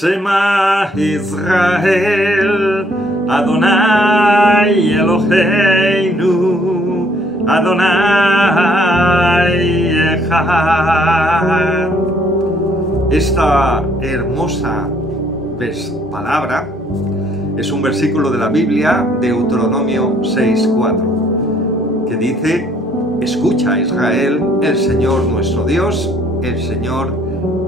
Shema Israel, Adonai Eloheinu, Adonai Echad. Esta hermosa palabra es un versículo de la Biblia, Deuteronomio 6:4, que dice: escucha, Israel, el Señor nuestro Dios, el Señor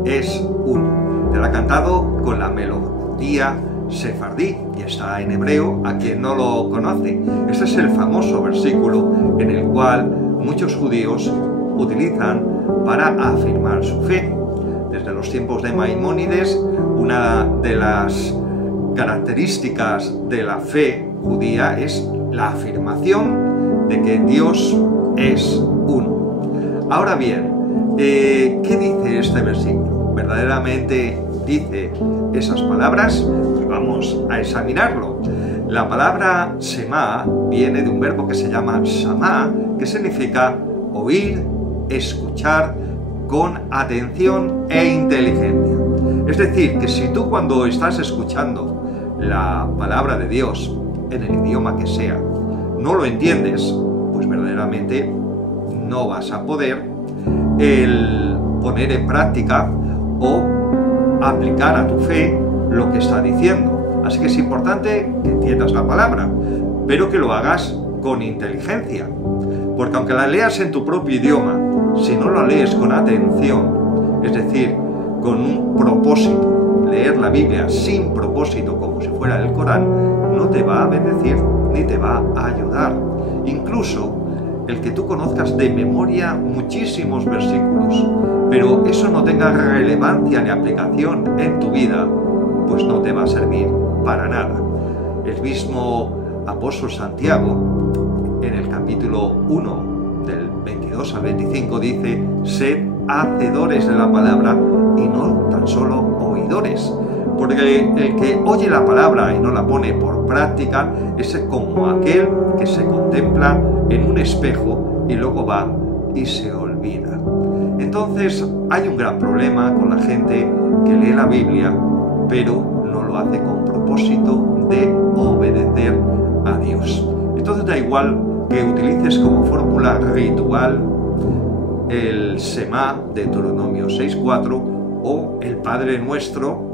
es uno. Te la ha cantado con la melodía sefardí y está en hebreo, a quien no lo conoce. Este es el famoso versículo en el cual muchos judíos utilizan para afirmar su fe. Desde los tiempos de Maimónides, una de las características de la fe judía es la afirmación de que Dios es uno. Ahora bien, ¿qué dice este versículo? ¿Verdaderamente dice esas palabras? Pues vamos a examinarlo. La palabra Shema viene de un verbo que se llama Shamá, que significa oír, escuchar con atención e inteligencia. Es decir, que si tú, cuando estás escuchando la palabra de Dios en el idioma que sea, no lo entiendes, pues verdaderamente no vas a poder poner en práctica o aplicar a tu fe lo que está diciendo. Así que es importante que entiendas la palabra, pero que lo hagas con inteligencia, porque aunque la leas en tu propio idioma, si no la lees con atención, es decir, con un propósito, leer la Biblia sin propósito, como si fuera el Corán, no te va a bendecir ni te va a ayudar. Incluso el que tú conozcas de memoria muchísimos versículos, pero eso no tenga relevancia ni aplicación en tu vida, pues no te va a servir para nada. El mismo apóstol Santiago, en el capítulo 1, del 22 al 25, dice: sed hacedores de la palabra y no tan solo oidores. Porque el que oye la palabra y no la pone por práctica es como aquel que se contempla en un espejo y luego va y se olvida. Entonces hay un gran problema con la gente que lee la Biblia, pero no lo hace con propósito de obedecer a Dios. Entonces da igual que utilices como fórmula ritual el Shema de Deuteronomio 6:4 o el Padre Nuestro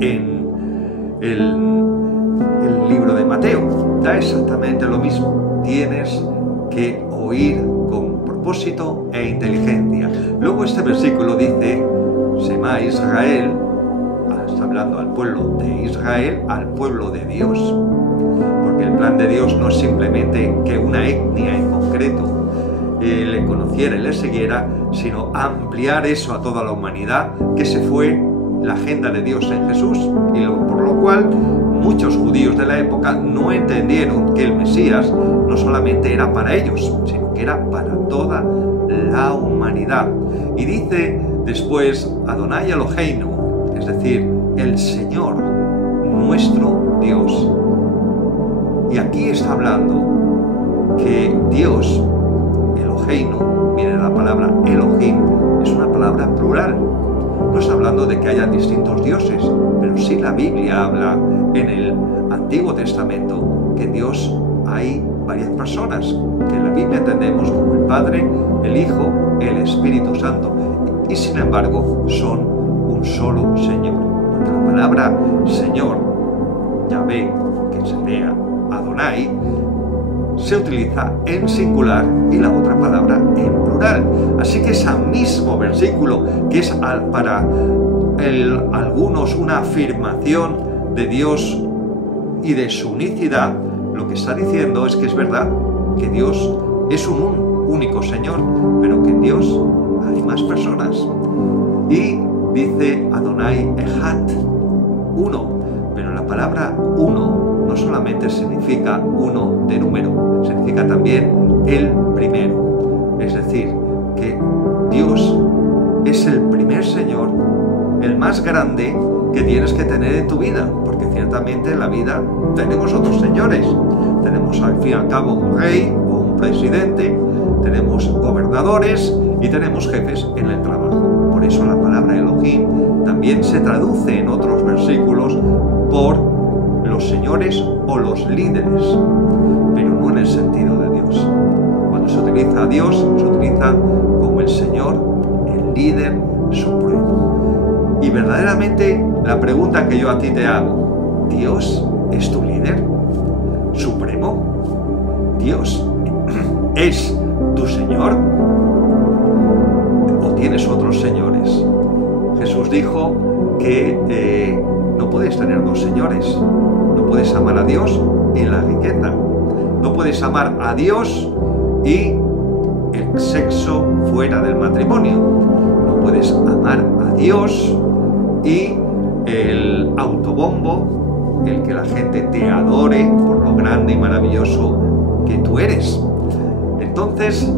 en el libro de Mateo. Da exactamente lo mismo. Tienes que oír con propósito e inteligencia. Luego este versículo dice: Shema Israel, está hablando al pueblo de Israel, al pueblo de Dios. Porque el plan de Dios no es simplemente que una etnia en concreto le conociera y le siguiera, sino ampliar eso a toda la humanidad, que se fue la agenda de Dios en Jesús, y por lo cual muchos judíos de la época no entendieron que el Mesías no solamente era para ellos, sino que era para toda la humanidad. Y dice después Adonai Eloheinu, es decir, el Señor nuestro Dios. Y aquí está hablando que Dios, Eloheinu, viene de la palabra Elohim, es una palabra plural. No está hablando de que haya distintos dioses, pero sí la Biblia habla en el Antiguo Testamento que en Dios hay varias personas, que en la Biblia entendemos como el Padre, el Hijo, el Espíritu Santo, y sin embargo son un solo Señor. Porque la palabra Señor, Yahvé, que se lea Adonai, se utiliza en singular y la otra palabra en plural. Así que ese mismo versículo, que es para algunos una afirmación de Dios y de su unicidad, lo que está diciendo es que es verdad que Dios es un único Señor, pero que en Dios hay más personas. Y dice Adonai Echad, uno, pero la palabra uno no solamente significa uno de número, significa también el primero. Es decir, que Dios es el primer Señor, el más grande que tienes que tener en tu vida, porque ciertamente en la vida tenemos otros señores. Tenemos al fin y al cabo un rey o un presidente, tenemos gobernadores y tenemos jefes en el trabajo. Por eso la palabra Elohim también se traduce en otros versículos por los señores o los líderes, pero no en el sentido de Dios. Cuando se utiliza a Dios, se utiliza como el Señor, el líder supremo. Y verdaderamente la pregunta que yo a ti te hago, ¿Dios es tu líder supremo? ¿Dios es tu Señor? ¿O tienes otros señores? Jesús dijo que no puedes tener dos señores. No puedes amar a Dios y la riqueza. No puedes amar a Dios y el sexo fuera del matrimonio. No puedes amar a Dios y el autobombo, el que la gente te adore por lo grande y maravilloso que tú eres. Entonces,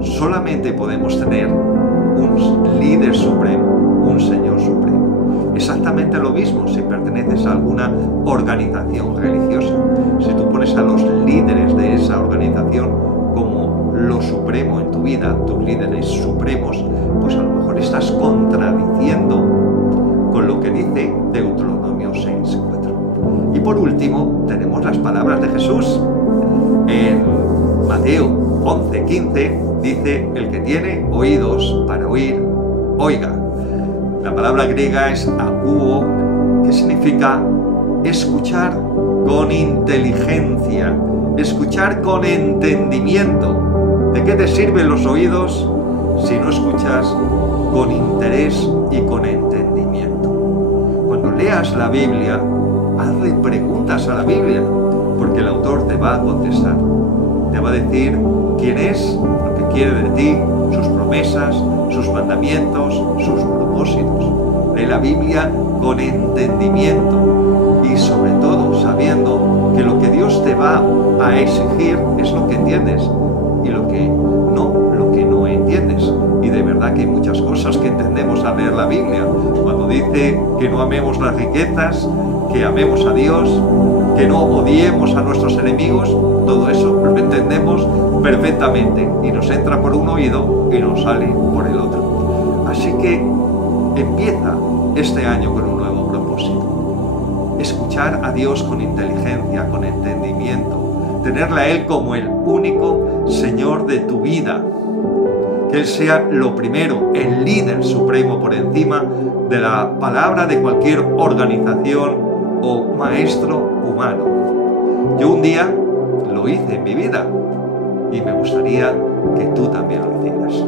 solamente podemos tener un líder supremo, un Señor supremo. Exactamente lo mismo si perteneces a alguna organización religiosa. Si tú pones a los líderes de esa organización como lo supremo en tu vida, tus líderes supremos, pues a lo mejor estás contradiciendo con lo que dice Deuteronomio 6:4. Y por último, tenemos las palabras de Jesús. En Mateo 11:15 dice: el que tiene oídos para oír, oiga. La palabra griega es akuo, que significa escuchar con inteligencia, escuchar con entendimiento. ¿De qué te sirven los oídos si no escuchas con interés y con entendimiento? Cuando leas la Biblia, hazle preguntas a la Biblia, porque el autor te va a contestar. Te va a decir quién es, lo que quiere de ti, sus promesas, sus mandamientos, sus propósitos. Lee la Biblia con entendimiento y sobre todo sabiendo que lo que Dios te va a exigir es lo que entiendes y lo que no entiendes. Y de verdad que hay muchas cosas que entendemos al leer la Biblia. Cuando dice que no amemos las riquezas, que amemos a Dios, que no odiemos a nuestros enemigos, todo eso lo entendemos perfectamente y nos entra por un oído y nos sale por el otro. Así que empieza este año con un nuevo propósito. Escuchar a Dios con inteligencia, con entendimiento, tenerle a Él como el único Señor de tu vida. Que Él sea lo primero, el líder supremo por encima de la palabra de cualquier organización o maestro humano. Yo un día lo hice en mi vida y me gustaría que tú también lo hicieras.